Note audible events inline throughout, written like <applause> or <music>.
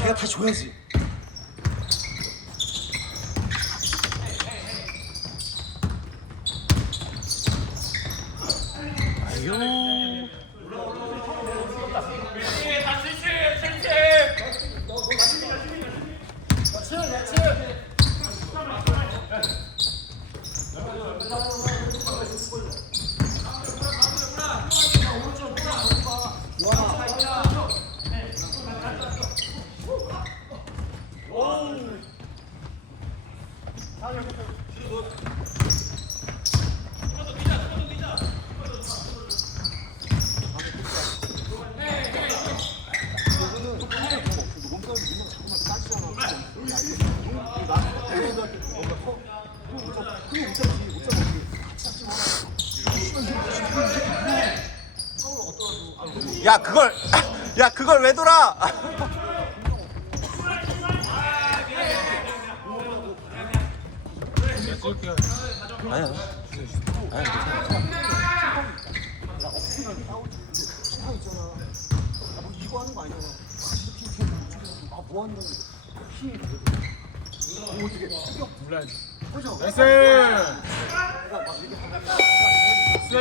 걔가 다 줘야지. 아유. 야 그걸 야 그걸 왜 돌아? <laughs> 아니야. 이거 하는 거 아니잖아. 아, 뭐 하는 거야? 피. 오, 어떻게 습격 몰라야지. 그죠? 나이스.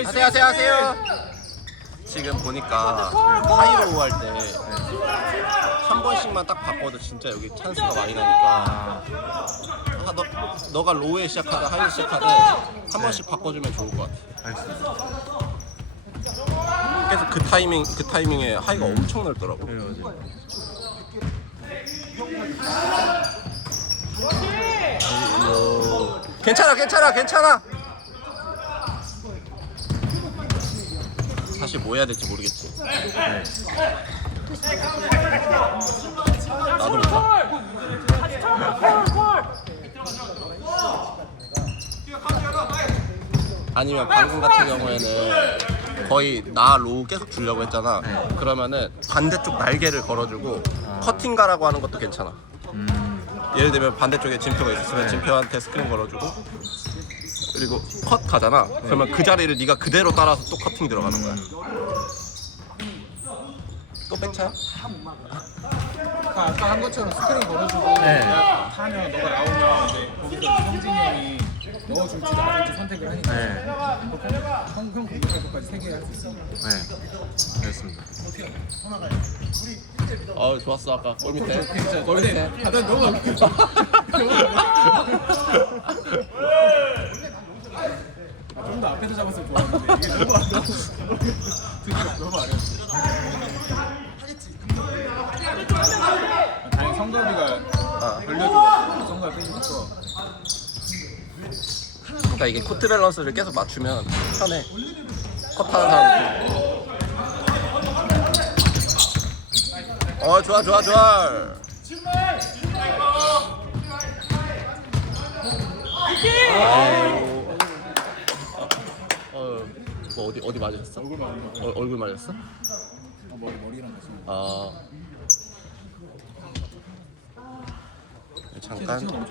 하세요 하세요 하세요. 지금 보니까 하이로우 할 때 한 번씩만 딱 바꿔도 진짜 여기 찬스가 많이 나니까 아, 너, 너가 로우에 시작하든 하이에 시작하든 한 번씩 바꿔주면 좋을 것 같아. 알겠어. 계속 그 타이밍 그 타이밍에 하이가 엄청 넓더라고. 그래야지. 아이고. 괜찮아 괜찮아 괜찮아. 사실 뭐 해야 될지 모르겠지. 나도 몰라. 아니면 방금 같은 경우에는 거의 나 로우 계속 주려고 했잖아. 그러면은 반대쪽 날개를 걸어주고 커팅 가라고 하는 것도 괜찮아. 음. 예를 들면 반대쪽에 진표가 있었으면 진표한테 스크린 걸어주고 그리고 컷 가잖아. 그러면 그 자리를 네가 그대로 따라서 또 커팅 들어가는 거야. 또 백차야? 아까 아까 한 것처럼 스크린 걸어주고 내가 타면 너가 나오면 이제 거기서 성진이 형이 넣어줄지 말을지 선택을 하니까 네. 형, 형 공격할 것까지 세개 할 수 있어. 네. 알겠습니다. 아 좋았어 아까 골 밑에. 진짜 골 밑에. 다들 너무 웃겨. <laughs> 아, 좀더 앞에서 잡았으면 좋았는데 이게 너무 어려웠어. 드디어 <laughs> 너무 어려웠어. 아, 다행히 성덕이가 아. 걸려주고 성덕이 빼주고 그러니까 이게 코트 밸런스를 계속 맞추면 편해. 컷하는 사람. 어 좋아 좋아 좋아. 아이고. 어, 뭐 어디 어디 맞으셨어? 얼굴 맞는 거. 어, 얼굴 맞았어? 어, 머리 머리랑 같이. 아. 잠깐.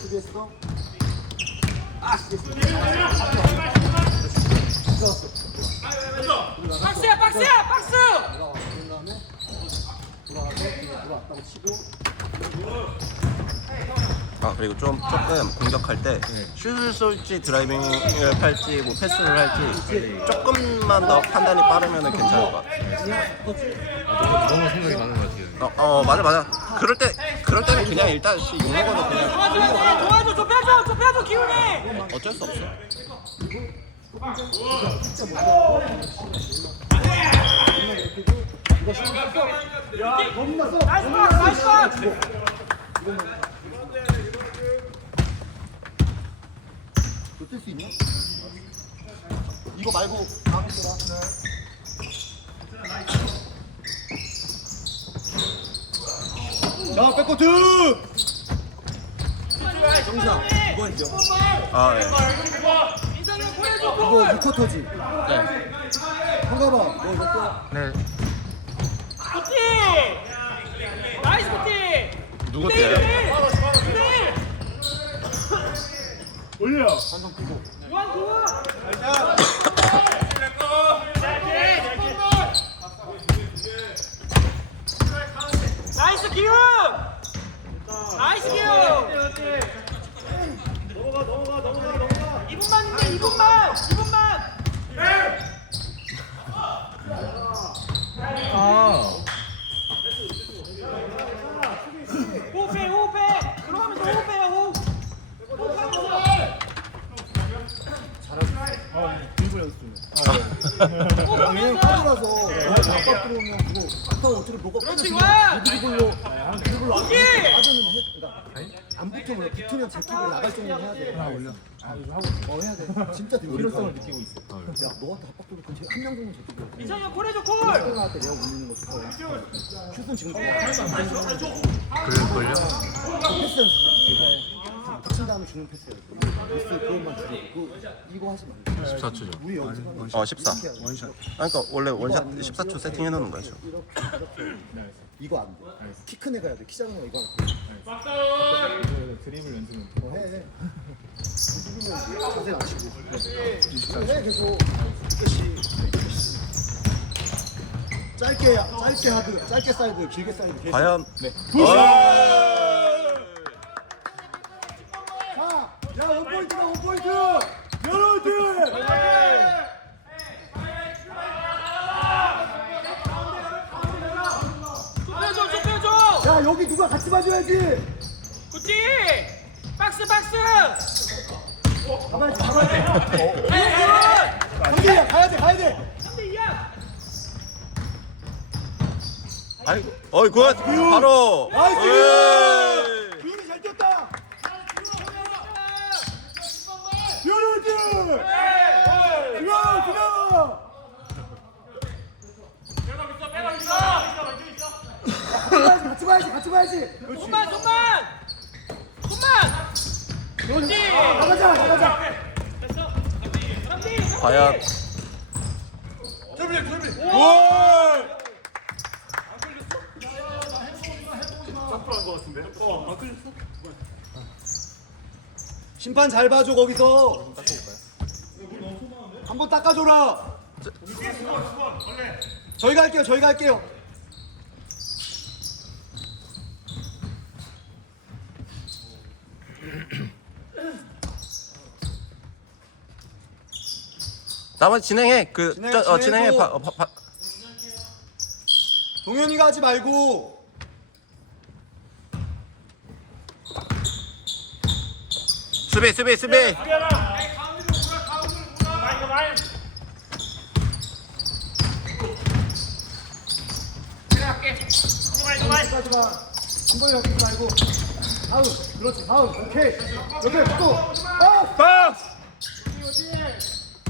수비했어? 박스야 박스야 박스 올라온 다음에 돌아가서 들어왔다고 치고 아 그리고 좀 조금 공격할 때 슛을 쏠지 드라이빙을 할지 뭐 패스를 할지 조금만 더 판단이 빠르면 괜찮을 것 같아. 너무 생각이 많은 것 같아요. 어, 어 맞아 맞아. 그럴 때 그럴 때는 그냥 일단 씨 이거는 그냥 도와줘 도와줘 좀 빼줘 좀 빼줘 기훈이 어쩔 수 없어. 나이스 박스 나이스 박스 너 뛸 수 있냐? 이거 말고 다음에 떠라 자 백코트 정사 이거 아 예. 이거 6쿼터지 네. 한가봐 너 이거 또 네. 부티 나이스 부티 누구 네, 때요? 올려. 한점 크고. 요한 좋아 나이스 기훈 나이스 기훈 넘어가 넘어가 넘어가 넘어가. 2분만인데 2분만 2분만 아 호흡해 호흡해 들어가면서 호흡해요 호흡 호흡하면서 카드라서 압박 들어오면 그거 아까 너가 그렇지 와 드리블로 드리블로. 빠졌는데 해, 그러니까 안 붙으면 붙으면 제킥을 나갈 정도는 해야 돼. 아 올려. 어 해야 돼. 진짜 드리블. 필요성을 느끼고 있어. 야 너한테 압박 들어오면 한명 정도 제킥. 민상이 형 나갈 때 내가 못 넣는 거 좋아. 슛은 지금 좋아. 그럴걸요? 패스 연습. 주는 패스야. 패스 그것만 주고 그 이거 하지 말고. 14초죠 우리 연습하는 어 14. 그러니까 원래 원샷 14초 세팅해 놓는 거죠. 이거 안 돼. 키 큰 애가 해야 돼. 키 작은 애가 이거 안 돼. 드리블 연습은 어, 해 해. 자세 마시고. 해 계속. 끝이. 짧게 짧게 하드, 짧게 사이드, 길게 사이드. 계속. 과연 네. 자, 야 원포인트다 원포인트. 여러분들. 좁혀줘 좁혀줘 야 여기 누가 같이 봐줘야지. 굿지 박스 박스 가봐야지 가봐야지. 기훈 한대야 가야 돼 가야 돼. 3대 2야 아이 어이 굿 바로 나이스! 에이! 기훈이 잘 뛰었다. 여러분들. 들어가 들어가. 봐야지. 그렇지. 손만 손만! 손만! 굿지! 나가자. 나가자. 3대 2 과연. 심판 잘 봐줘 거기서. 한번 닦아줘라. 저희가 할게요 저희가 할게요. 나머지 진행해 그 진행, 저, 어. 진행해 바, 어, 바, 바, 동현이가 하지 말고. 수비 수비 수비. 한 번에 바뀌지 말고. 아우, 그렇지. 아우, 오케이. 오케이, 또. 아! 박스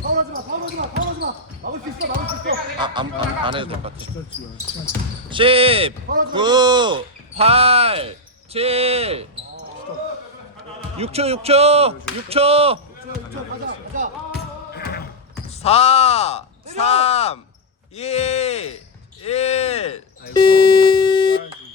파울하지 마, 파울하지 마, 파울하지 마. 막을 수 있어, 막을 수 있어. 아 안 안, 안 해도 될 것 같아 10 9 8 7 6초 6초 6초 자, 가자, 가자. 4 3 2 1